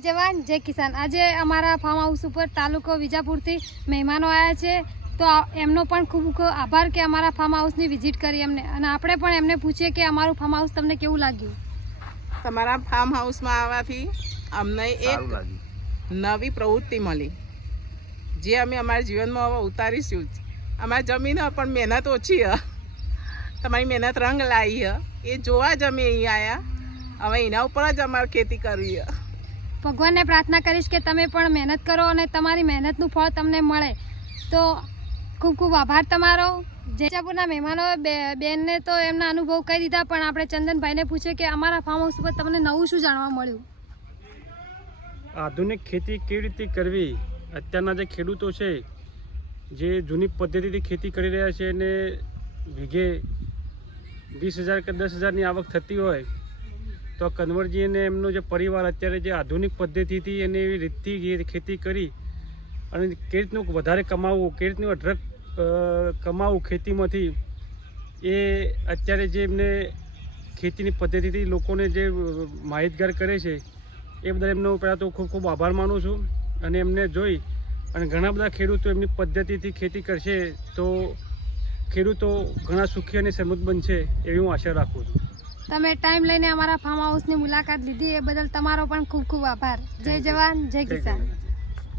જવાન જય કિસાન. આજે અમારા ફાર્મ હાઉસ ઉપર તાલુકો વિજાપુરથી મહેમાનો આવ્યા છે. તો આ- એમનો પણ ખૂબ ખૂબ આભાર કે અમારા ફાર્મ હાઉસની વિઝિટ કરી એમને. અને આપણે પણ એમને પૂછીએ કે અમારું ફાર્મ હાઉસ તમને કેવું લાગ્યું? તમારા ફાર્મ હાઉસમાં આવવાથી અમને એક નવી પ્રવૃત્તિ મળી. જે અમે અમારા જીવનમાં હવે ઉતારીશું. અમારી જમીન પણ મહેનત ઓછી હ. તમારી મહેનત રંગ લાવી હ. એ જોવા જ અમે અહીં આવ્યા હવે એના ઉપર જ અમારે ખેતી કરવી હ. ભગવાનને પ્રાર્થના કરીશ કે તમે પણ મહેનત કરો અને તમારી મહેનતનું ફળ તમને મળે. તો ખૂબ ખૂબ આભાર તમારો. જેચાપુરના મહેમાનો બેનને તો એમના અનુભવ કહી દીધા, પણ આપણે ચંદનભાઈને પૂછે કે અમારા ફાર્મ હાઉસ ઉપર તમને નવું શું જાણવા મળ્યું? આધુનિક ખેતી કેવી રીતે કરવી? અત્યારના જે ખેડૂતો છે, જે જૂની પદ્ધતિથી ખેતી કરી રહ્યા છે અને વીઘે વીસ હજાર કે દસ હજારની આવક થતી હોય તો કન્વરજી અને એમનો જે પરિવાર અત્યારે જે આધુનિક પદ્ધતિથી એને એવી રીતથી ખેતી કરી અને કેવી રીતનું વધારે કમાવવું કેવી રીતનું અઢળક કમાવું ખેતીમાંથી, એ અત્યારે જે એમને ખેતીની પદ્ધતિથી લોકોને જે માહિતગાર કરે છે, એ બદલ એમનો પહેલાં તો ખૂબ ખૂબ આભાર માનું છું અને એમને જોઈ અને ઘણા બધા ખેડૂતો એમની પદ્ધતિથી ખેતી કરશે તો ખેડૂતો ઘણા સુખી અને સમૃદ્ધ બનશે એવી હું આશા રાખું છું. તમે ટાઈમ લઈને અમારા ફાર્મ હાઉસની મુલાકાત લીધી એ બદલ તમારો પણ ખૂબ ખૂબ આભાર. જય જવાન જય કિસાન.